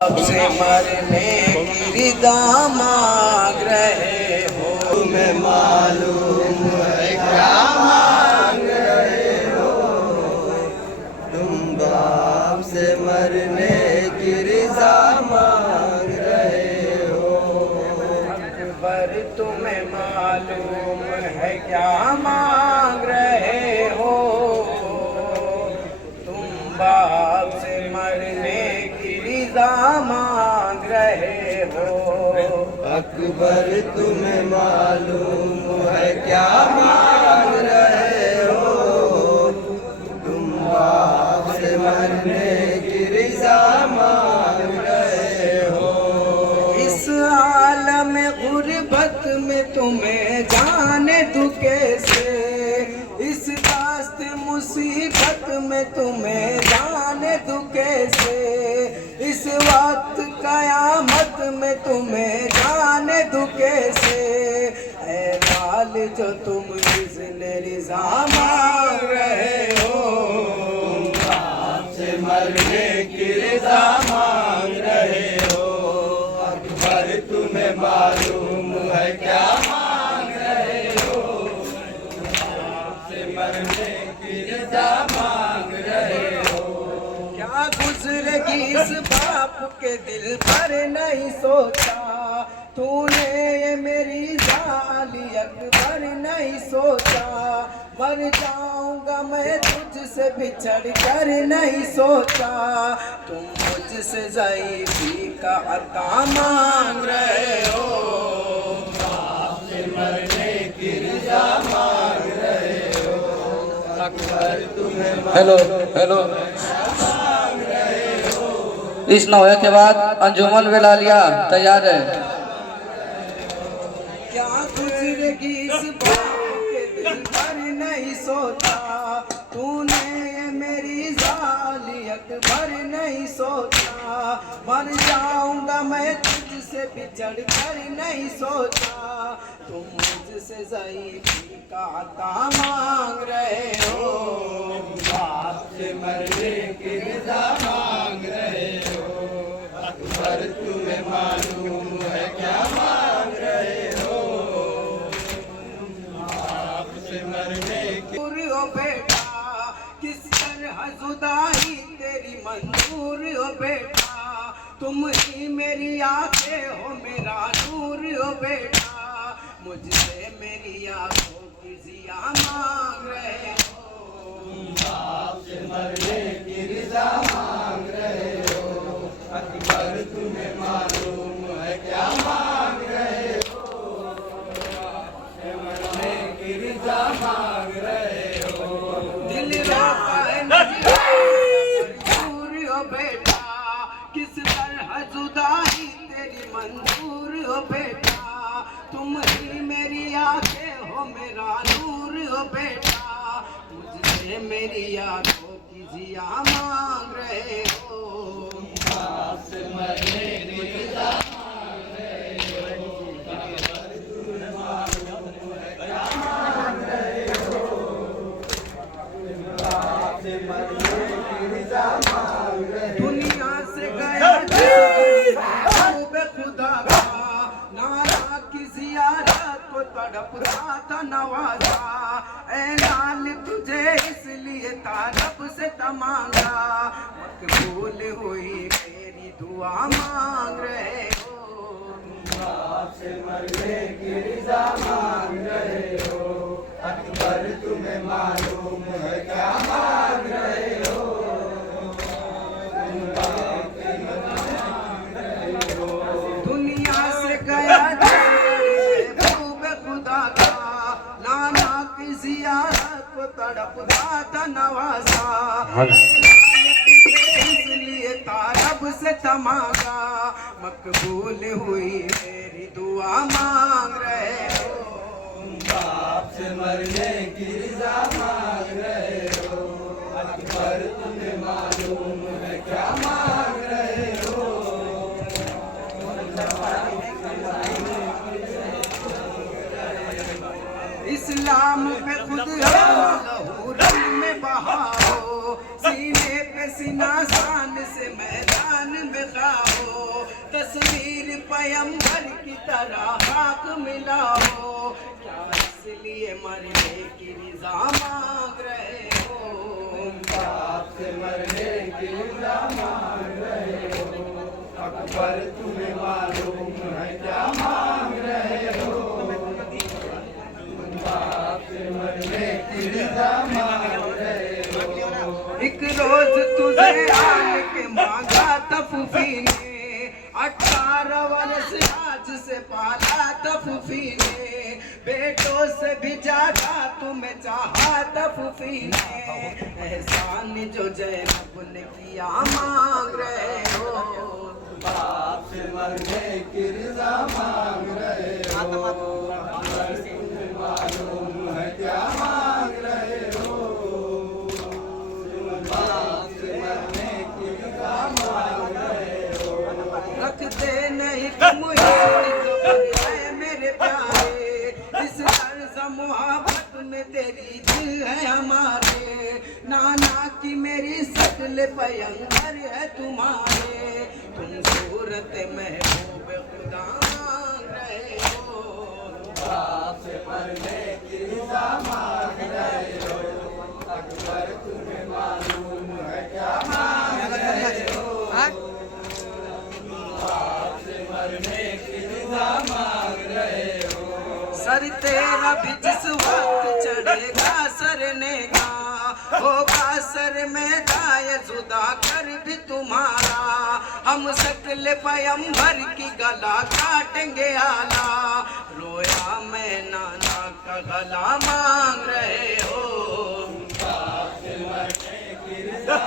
आपसे मरने की रिदा मांग रहे हो, तुम्हें मालूम है क्या मांग रहे हो? तुम बाप से मरने की रिजा मांग रहे हो। अकबर तुम्हें मालूम है क्या मांग रहे हो? तुम बाप से मरने की रिजा मांग रहे हो। अकबर तुम्हें मालूम है क्या मांग रहे हो? तुम बाप से मरने की रिजा मांग रहे हो। इस आलम गुर्बत में तुम्हें जाने दूं कैसे, इस दास्त मुसीबत में तुम्हें जाने दूं कैसे, इस वक्त कयामत में तुम्हें जाने दूं कैसे। ऐ लाल जो तुम इज़्न रिज़ा मांग रहे हो, तुम बाप से मरने की रिजा मांग रहे हो। अकबर तुम्हें मालूम है क्या मांग रहे हो? बाप से मरने की रिजा मांग रहे हो। क्या गुजरेगी इस बाप के दिल पर नहीं सोचा, तूने ये मेरी जाली अकबर नहीं सोचा। मर जाऊंगा मैं तुझसे बिछड़ कर नहीं सोचा, तुम मुझसे ज़ईफ़ी का अता मांग रहे हो। बाप से मरने की रिजा मांग रहे हो। अकबर तुम्हें हेलो हेलो। इस नौहे के बाद अंजुमन वेलालिया तैयार है। क्या गुजरेगी इस बाप के दिल पर नहीं सोचा, तूने ये मेरी जाली अकबर नहीं सोचा। मर जाऊंगा मैं तुझसे बिछड़ कर नहीं सोचा, तुम मुझसे ज़ईफ़ी का अता मांग रहे हो। बाप से मरने की रिजा मांग रहे हो। अकबर तुम्हें मालूम है क्या मांग रहे हो? बाप से मरने की मंजूर हो बेटा, किस तरह जुदाई तेरी मंजूर हो बेटा। तुम ही मेरी आंखें हो, मेरा नूर हो बेटा। मुझसे मेरी आंखों की जिया मांग रहे हो। बाप से मरने की रिजा मांग रहे हो। अकबर तुम्हें मालूम है क्या मांग रहे हो? बाप से मरने की रिजा मांग रहे हो। दिल रोता है मंजूर हो बेटा, किस तरह जुदाई तेरी मंजूर हो बेटा। तुम ही मेरी आंखें हो, मेरा नूर हो बेटा। मुझसे मेरी आंखों की जिया मांग रहे हो। बाप से मरने की रिजा मांग रहे हो। अकबर तुम्हें मालूम है क्या मांग रहे हो? बाप से मरने की रिजा मांग रहे हो। दुनिया से गया महबूब खुदा का, नाना की जियारत को तड़पता था नवाजा। ऐ लाल तुझे इसलिए था रब से तमांगा, मकबूल हुई मेरी दुआ मांग रहे हो। बाप से मरने की रिजा मांग रहे हो। अकबर तुम्हें मालूम है क्या मांग रहे हो? दुनिया से गया महबूब खुदा का, नाना की जियारत को तड़पता था नवाजा। इसलिए तारब से तमांगा, मकबूल हुई मेरी दुआ मांग रहे हो। बाप से मरने की रिजा मांग रहे हो। अकबर तुम्हें मालूम है क्या मांग रहे हो? इस्लाम पे खुद लहू रंग में बहाओ, सीने पे सीना शान से मैदान में खाओ। पैगंबर की तरह खाक मिला हो, क्या इसलिए मरने की रिजा मांग रहे हो? आपसे मरने की रज़ा मांग रहे हो, अकबर तुम्हें मालूम है क्या मांग रहे हो? आपसे मरने की रज़ा मांग रहे हो। एक रोज तुझे आन के मांगा तफूफी ने, 18 वर्ष आज से पाला तफूफी ने, बेटों से भी ज्यादा तुम्हें चाहा तफूफी ने, एहसान जो ज़ैनब ने किया मांग रहे हो। आपसे मरने की रज़ा मांग रहे हो, अकबर तुम्हें मालूम है क्या मांग रहे हो? आपसे मरने की रज़ा मांग रहे हो। रखते नहीं तुम है मेरे प्यारे, इस अर्ज़ मोहब्बत में तेरी दिल है हमारे, नाना की मेरी शक्ल पैगंबर है तुम्हारे, तुम सूरत महबूब खुदा मांग रहे हो। आपसे मरने की रज़ा मांग रहे हो, अकबर तुम्हें मालूम है क्या मांग रहे हो? आपसे मरने की रज़ा मांग रहे हो। सर तेरा भी जिस वक्त चढ़ेगा सरने का, होगा सर में दाय जुदा कर भी तुम्हारा, हम शक्ल पैगंबर की गला काटेंगे आला, रोया मैं नाना का गला मांग रहे हो। आपसे मरने की रज़ा